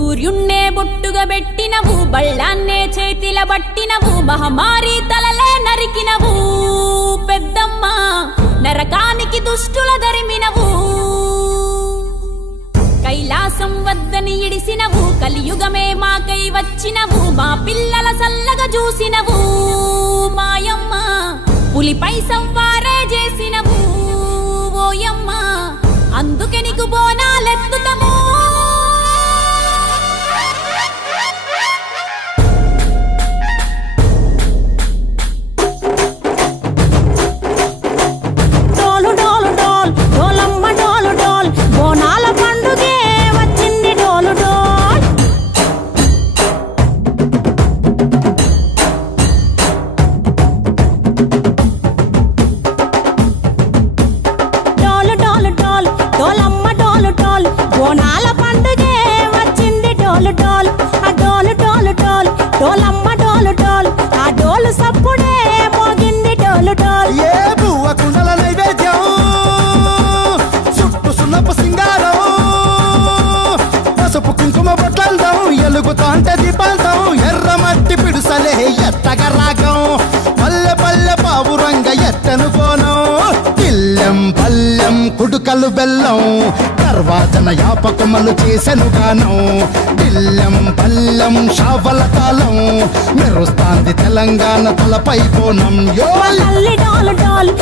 సూర్యున్నే బొట్టుగా పెట్టినవు, బళ్ళాన్నే చేతిల పట్టినవు, మహమారి తలలే నరికినవు పెద్దమ్మ, నరకానికి దుష్టుల దరిమినవు. కైలాసం వద్దని ఇడిసినవు, కలియుగమే మాకై వచ్చినవు, మా పిల్లల సల్లగా చూసినవు మాయమ్మ, పులిపై సవ్వారే చేసినవు ఓయమ్మ, అందుకే నీకు బోనాలెత్తుతము. బోనాల పండుగే వచ్చింది డోలు డోలు, ఆ డోలు డోలు డోలు డోలమ్మ డోలు డోలు, ఆ డోలు సప్పుడే మోగింది డోలు డోలు. ఏ బువ్వ కుండల నైవేద్యం, చుట్టు సున్నపు సింగారం, పసుపు కుంకుమ బొట్లందం, ఎలుగుతాంటే దీపాంతం, ఎర్రమట్టి పిడుసలే ఎత్తగ రాగం, పల్లె పల్లె పావురంగ ఎత్తను పోనం, పిల్లెం పల్లెం కుడుకలు బెల్లం, తర్వాతన యాపకమలు చేసెను గానం, పిల్లెం పల్లెం షావల తాళం, మెరుస్తాంది తెలంగాణ తలపై కోణం. డోలు డోలు